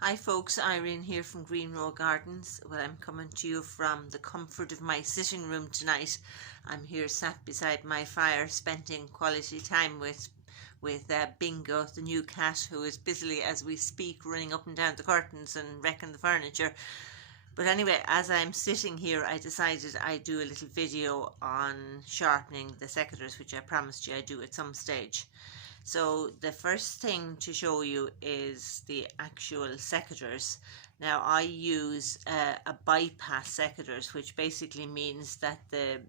Hi folks, Irene here from Green Row Gardens. Well, I'm coming to you from the comfort of my sitting room tonight. I'm here sat beside my fire, spending quality time with Bingo, the new cat, who is busily as we speak running up and down the curtains and wrecking the furniture. But anyway, as I'm sitting here, I decided I'd do a little video on sharpening the secateurs, which I promised you I'd do at some stage. So the first thing to show you is the actual secateurs. Now I use a bypass secateurs, which basically means that the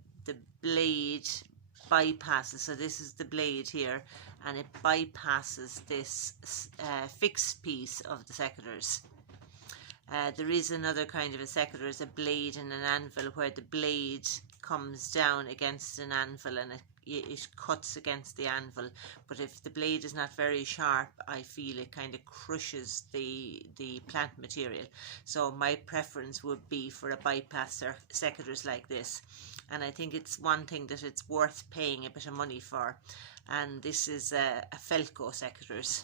blade bypasses. So this is the blade here, and it bypasses this fixed piece of the secateurs. There is another kind of a secateur, a blade and an anvil, where the blade comes down against an anvil and it cuts against the anvil. But if the blade is not very sharp, I feel it kind of crushes the plant material. So my preference would be for a bypass secateurs like this. And I think it's one thing that it's worth paying a bit of money for. And this is a Felco secateurs.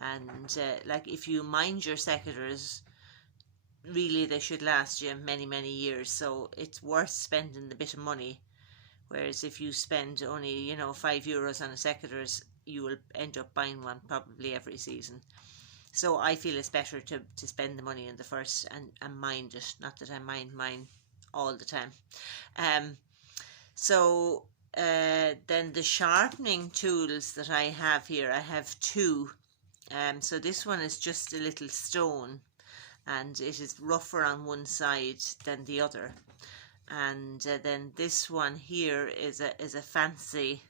And like, if you mind your secateurs, really they should last you many years, so it's worth spending the bit of money. Whereas if you spend only €5 on a secateurs, you will end up buying one probably every season. So I feel it's better to spend the money in the first and mind it. Not that I mind mine all the time. Then the sharpening tools that I have here, I have two. So this one is just a little stone, and it is rougher on one side than the other. And then this one here is a fancy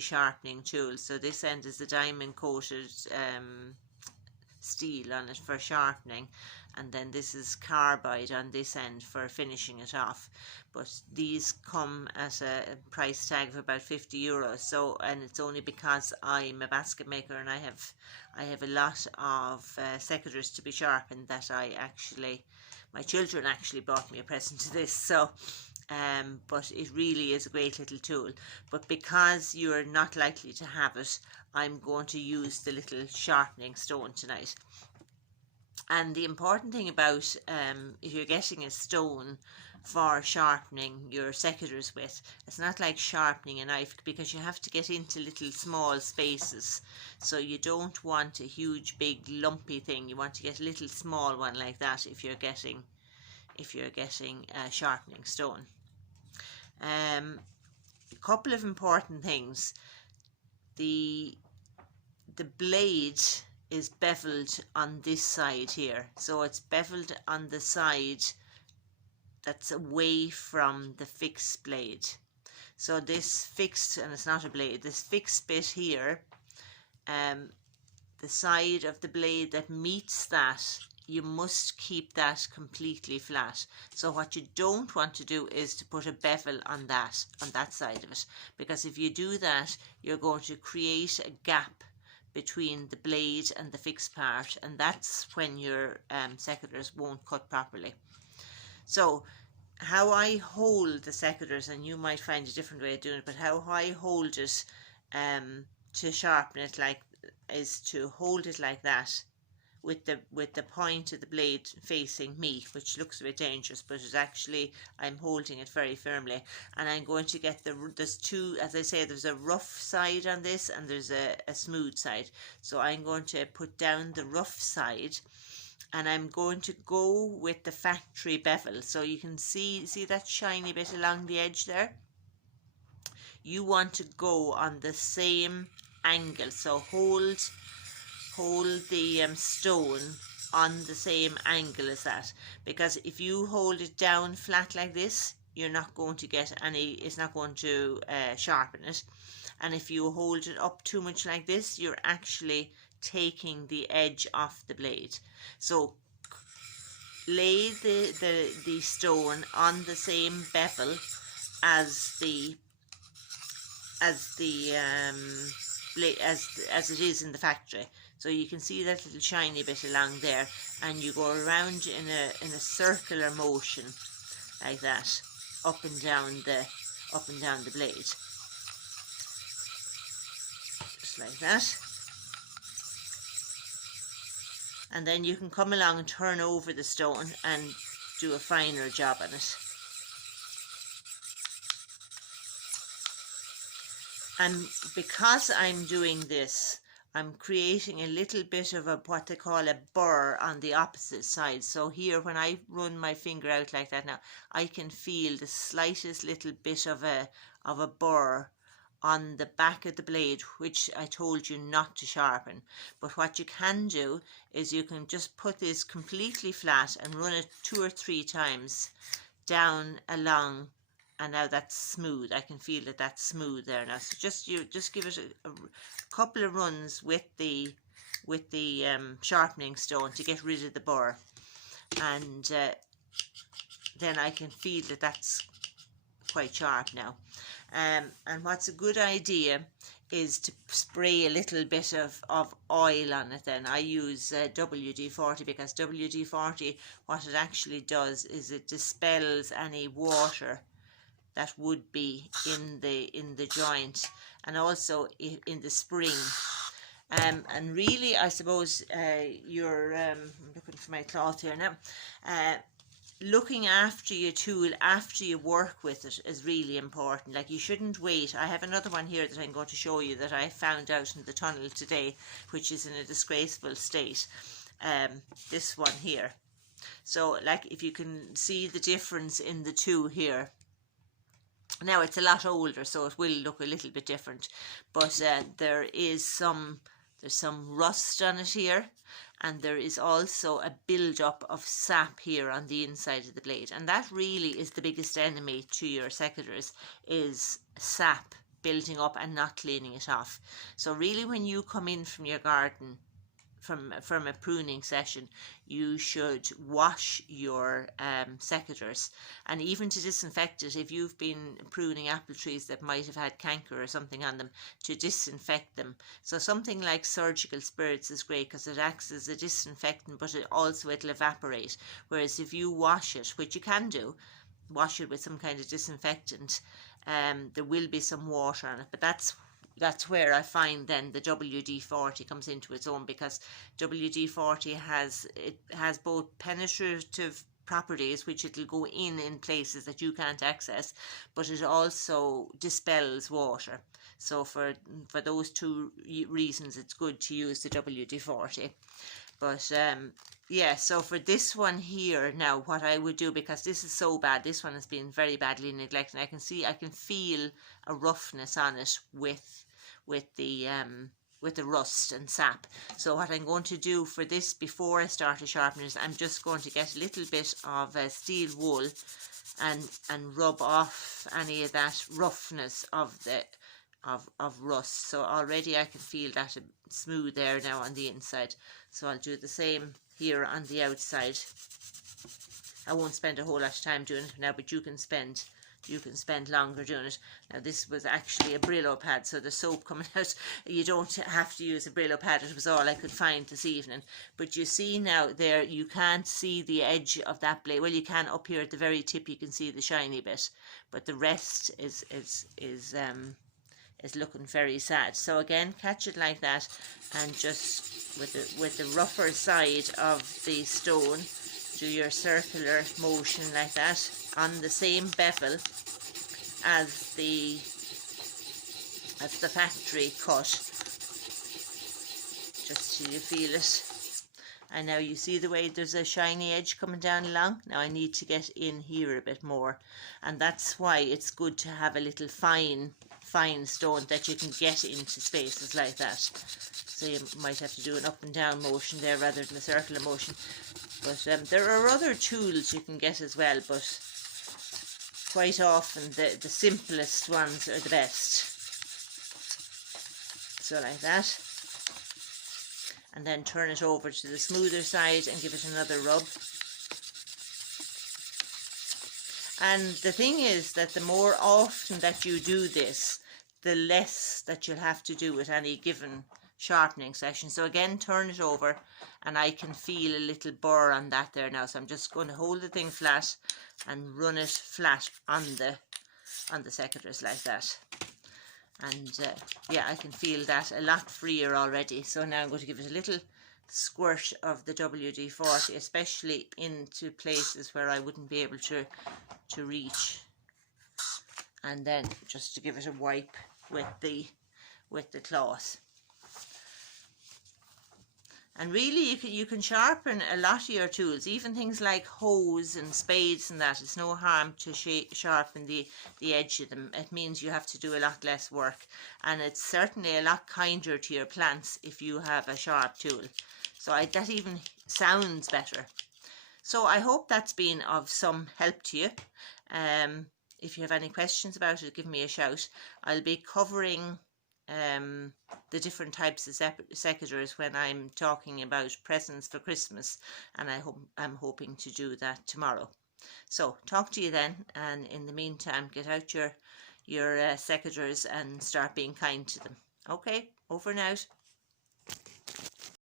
sharpening tool. So this end is a diamond coated steel on it for sharpening, and then this is carbide on this end for finishing it off. But these come at a price tag of about €50. So, and it's only because I'm a basket maker and I have a lot of secateurs to be sharpened that my children actually bought me a present to this. So but it really is a great little tool. But because you're not likely to have it, I'm going to use the little sharpening stone tonight. And the important thing about if you're getting a stone for sharpening your secateurs with, it's not like sharpening a knife, because you have to get into little small spaces. So you don't want a huge big lumpy thing. You want to get a little small one like that if you're getting a sharpening stone. A couple of important things. The blade is beveled on this side here, so it's beveled on the side that's away from the fixed blade. So this fixed, and it's not a blade, this fixed bit here, the side of the blade that meets that, you must keep that completely flat. So what you don't want to do is to put a bevel on that side of it, because if you do that, you're going to create a gap between the blade and the fixed part, and that's when your secateurs won't cut properly. So how I hold the secateurs, and you might find a different way of doing it, but how I hold it to sharpen it is to hold it like that, with the point of the blade facing me, which looks a bit dangerous, but it's actually, I'm holding it very firmly. And I'm going to get there's two, as I say, there's a rough side on this and there's a smooth side. So I'm going to put down the rough side, and I'm going to go with the factory bevel. So you can see that shiny bit along the edge there? You want to go on the same angle. So hold the stone on the same angle as that, because if you hold it down flat like this, you're not going to get it's not going to sharpen it. And if you hold it up too much like this, you're actually taking the edge off the blade. So lay the stone on the same bevel as it is in the factory. So you can see that little shiny bit along there, and you go around in a circular motion like that, up and down the blade, just like that. And then you can come along and turn over the stone and do a finer job on it. And because I'm doing this, I'm creating a little bit of a what they call a burr on the opposite side. So here, when I run my finger out like that now, I can feel the slightest little bit of a burr on the back of the blade, which I told you not to sharpen. But what you can do is you can just put this completely flat and run it 2 or 3 times down along, and now that's smooth. I can feel that that's smooth there now. So just give it a couple of runs with the sharpening stone to get rid of the burr, and then I can feel that that's quite sharp now. And what's a good idea is to spray a little bit of oil on it. Then I use WD-40, because WD-40, what it actually does is it dispels any water that would be in the joint, and also in the spring. And really, I suppose you're I'm looking for my cloth here now. Looking after your tool after you work with it is really important. Like, you shouldn't wait. I have another one here that I'm going to show you that I found out in the tunnel today, which is in a disgraceful state. This one here. So, like, if you can see the difference in the two here. Now it's a lot older, so it will look a little bit different, but there's some rust on it here, and there is also a build-up of sap here on the inside of the blade, and that really is the biggest enemy to your secateurs, is sap building up and not cleaning it off. So really, when you come in from your garden, from a pruning session, you should wash your secateurs, and even to disinfect it, if you've been pruning apple trees that might have had canker or something on them, to disinfect them. So something like surgical spirits is great because it acts as a disinfectant, but it'll evaporate. Whereas if you wash it, which you can do, wash it with some kind of disinfectant, there will be some water on it, but that's where I find then the WD-40 comes into its own, because WD-40 has both penetrative properties, which it'll go in places that you can't access, but it also dispels water. So for those two reasons, it's good to use the WD-40. But yeah, so for this one here now, what I would do, because this is so bad, this one has been very badly neglected, I can feel a roughness on it with the rust and sap. So what I'm going to do for this, before I start to sharpen, is I'm just going to get a little bit of steel wool and rub off any of that roughness of rust. So already I can feel that smooth there now on the inside. So I'll do the same here on the outside. I won't spend a whole lot of time doing it now, but you can spend longer doing it. Now this was actually a Brillo pad, so the soap coming out, you don't have to use a Brillo pad. It was all I could find this evening. But you see now there, you can't see the edge of that blade. Well, you can up here at the very tip, you can see the shiny bit, but the rest is looking very sad. So again, catch it like that, and just with the rougher side of the stone, do your circular motion like that on the same bevel as the factory cut, just till you feel it. And now you see the way there's a shiny edge coming down along. Now I need to get in here a bit more, and that's why it's good to have a little fine stone that you can get into spaces like that. So you might have to do an up and down motion there rather than a circular motion. But there are other tools you can get as well, but quite often the simplest ones are the best. So like that. And then turn it over to the smoother side and give it another rub. And the thing is that the more often that you do this, the less that you'll have to do at any given sharpening session. So again, turn it over, and I can feel a little burr on that there now. So I'm just going to hold the thing flat and run it flat on the secateurs like that. And yeah, I can feel that a lot freer already. So now I'm going to give it a little squirt of the WD-40, especially into places where I wouldn't be able to reach. And then just to give it a wipe with the cloth. And really, you can sharpen a lot of your tools, even things like hoes and spades and that. It's no harm to sharpen the edge of them. It means you have to do a lot less work, and it's certainly a lot kinder to your plants if you have a sharp tool. So that even sounds better. So I hope that's been of some help to you. If you have any questions about it, give me a shout. I'll be covering the different types of secateurs when I'm talking about presents for Christmas, and I'm hoping to do that tomorrow. So talk to you then, and in the meantime, get out your secateurs and start being kind to them. Okay, over and out.